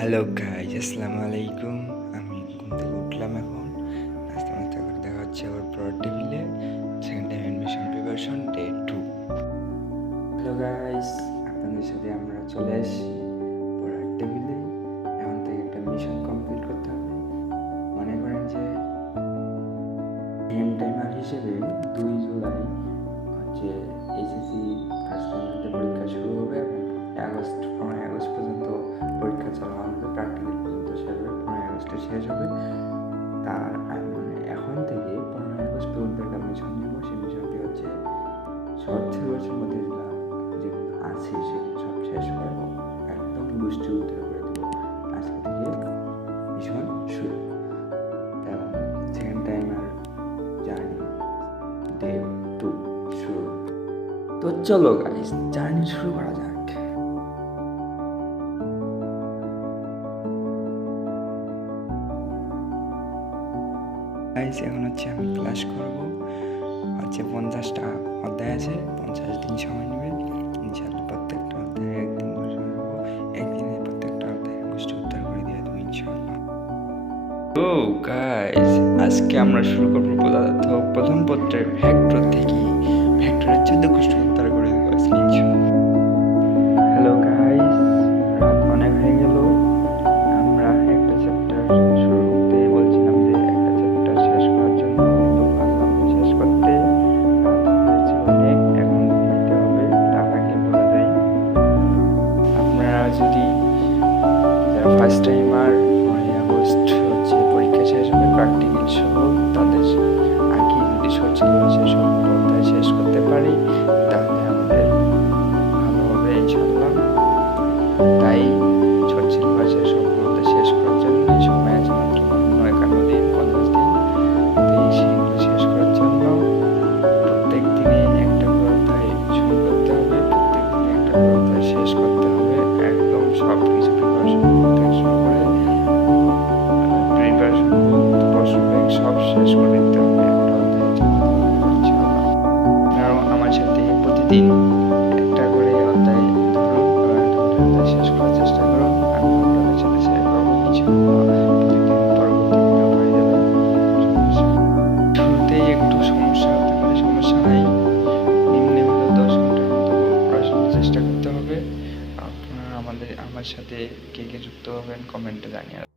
Hello guys, আসসালামু আলাইকুম। আমি ঘুম থেকে উঠলাম এখন, নাস্তা নাস্তা করে দেখা হচ্ছে আবার পড়ার টেবিলে। Second time admission preparation day 2। Hello guys, আপনাদের সাথে আমরা চলে আসি পড়ার টেবিলে। এখন থেকে একটা মিশন কমপ্লিট করতে হবে। মনে করেন যে সেকেন্ড টাইমার হিসেবে 2 জুলাই হচ্ছে এইচএসসি ফার্স্ট টাইমের পরীক্ষা শুরু হবে এবং 15 আগস্ট পর্যন্ত পরীক্ষা চালানো হবে। প্র্যাকটিক্যাল পর্যন্ত শেষ হবে, 15 আগস্টে শেষ হবে। তার মানে এখন থেকে 15 আগস্ট পর্যন্ত একটা মিশন নেব। সেই মিশনটি হচ্ছে শর্ট সিলেবাসের মধ্যে যেগুলো আছে সেগুলো সব শেষ করবো, একদম গোষ্ঠী উত্তর করে দেবো। আজকে থেকে মিশন শুরু এবং সেকেন্ড টাইমার জার্নি ডে 2 শুরু। তো চলো গাইস, জার্নি শুরু করা যাক। গাইস, এখন হচ্ছে আমি ক্লাস করবো। হচ্ছে 50টা অধ্যায় আছে, 50 দিন সময় নেবে। ইনশাআল্লাহ প্রত্যেকটা অধ্যায়ে একদিন করে সময় নেবো। একদিনে প্রত্যেকটা অধ্যায় গোষ্ঠী উদ্ধার করে দিয়ে দেবো ইনশাআল্লাহ। তো গাইস, আজকে আমরা শুরু করবো প্রথম পত্রের ভেক্টর থেকে। ভেক্টরের 14 গোষ্ঠী উদ্ধার করে দেবো আজকে ইনশাআল্লাহ। হ্যালো গাইস, রাত অনেক হয়ে গেল। আমরা একটা চ্যাপ্টার শুরুতে বলছিলাম যে একটা চ্যাপ্টার শেষ করার জন্য পারলাম শেষ করতে। রাত হয়েছে অনেক, এখন ঘুমাইতে হবে। তার আগে বলা যায়, আপনারা যদি যারা ফার্স্ট টাইমার 15 আগস্ট হচ্ছে পরীক্ষা শেষ হবে প্র্যাকটিক্যাল সহ, তাদের আগে যদি শর্ট সিলেবাসে সব অধ্যায় শেষ করতে পারি তাহলে আমাদের ভালো হবে ইনশাআল্লাহ। তাই শর্ট সিলেবাসের সব অধ্যায় শেষ করার জন্য সময় আছে মাত্র 51 দিন, 50 দিন। তো সেগুলো শেষ করার জন্য প্রত্যেক দিনে একটা করে অধ্যায় শুরু করতে হবে, প্রত্যেক দিনে একটা করে অধ্যায় শেষ করতে হবে। একদম সব কিছু প্রিপারেশন থেকে শুরু করে প্রিপারেশন প্রশ্ন ব্যাংক সব শেষ করে দিতে হবে একটা অধ্যায় ইনশাআল্লাহ। কারণ আমার সাথে প্রতিদিন একটা করে অধ্যায় অধ্যায় শেষ করার চেষ্টা করুন। আমি আপনাদের সাথে শেয়ার করবো ইনশাআল্লাহ। প্রতিদিন পরবর্তী ভিডিও হয়ে যাবে। শুরুতেই একটু সমস্যা হতে পারে, সমস্যা নাই। নিম্নে হলেও 10 ঘন্টার মতো পড়াশোনার চেষ্টা করতে হবে। আপনারা আমার সাথে কে কে যুক্ত হবেন কমেন্টে জানিয়ে